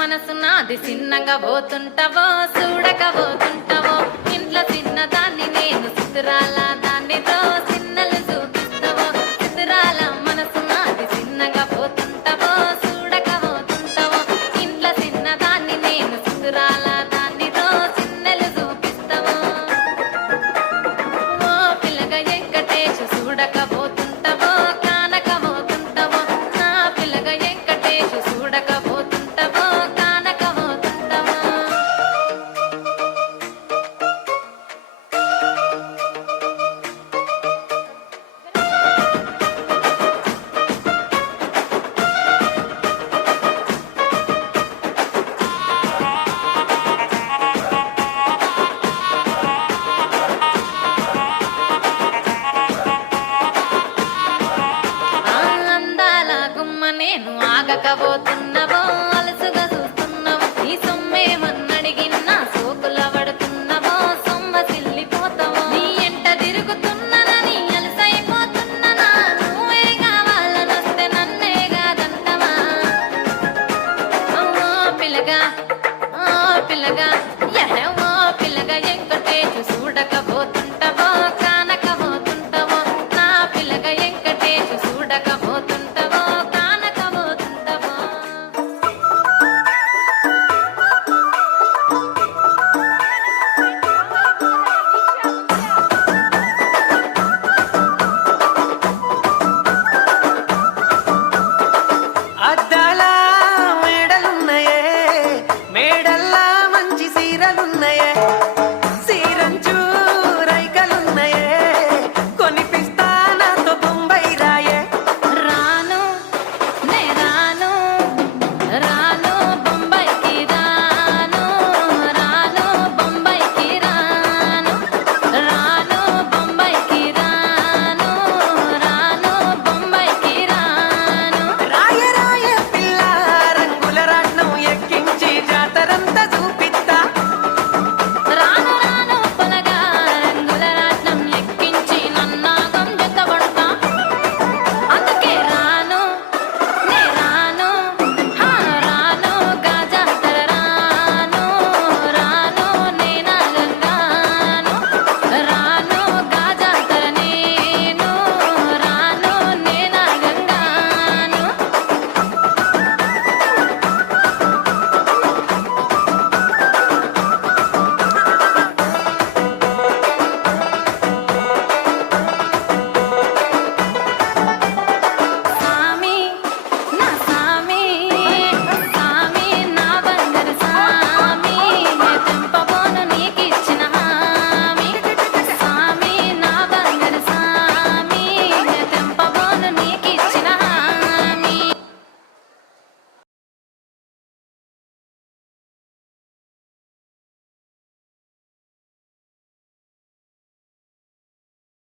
మనసు నాది చిన్నగా పోతుంటావో చూడకపోతుంటావో ఇంట్లో చిన్నదాన్ని నేను సుతురాల దాన్నితో చిన్నలు చూపిస్తావో సుతురాల మనసు నాది చిన్నగా పోతుంటావో చూడకపోతుంటావో ఇంట్లో చిన్నదాన్ని నేను సుతురాల దాన్నితో చిన్నలు చూపిస్తావో ఓ పిల్లగా వెంకటేశు చూడకపోతుంటావో కానకపోతుంటావో నా పిల్లగా వెంకటేశు చూడకపోతుంటావో కానకపోతుంటావో ఆ అందాల గుమ్మ నేను ఆగకపోతున్నవో